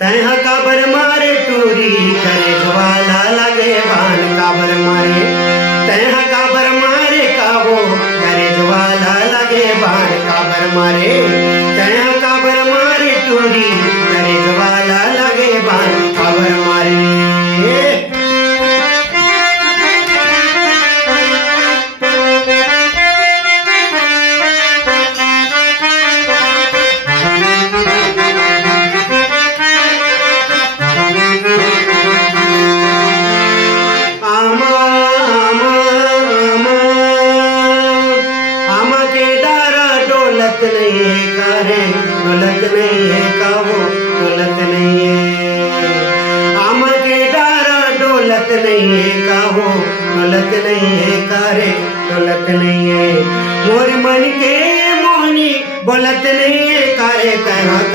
तैहा काबर मारे टूरी करे ज्वाला लगे बान काबर मारे तैहा काबर मारे कावो करे ज्वाला लगे बान काबर मारे तैहा काबर मारे टूरी करे ज्वाला लगे बान काबर मारे डोलत नहीं है कारे डोलत नहीं है कावो डोलत नहीं है आम के डारा डोलत नहीं है कावो डोलत नहीं है कारे डोलत नहीं है मोर मन के मोहनी बोलत नहीं है कारे कहता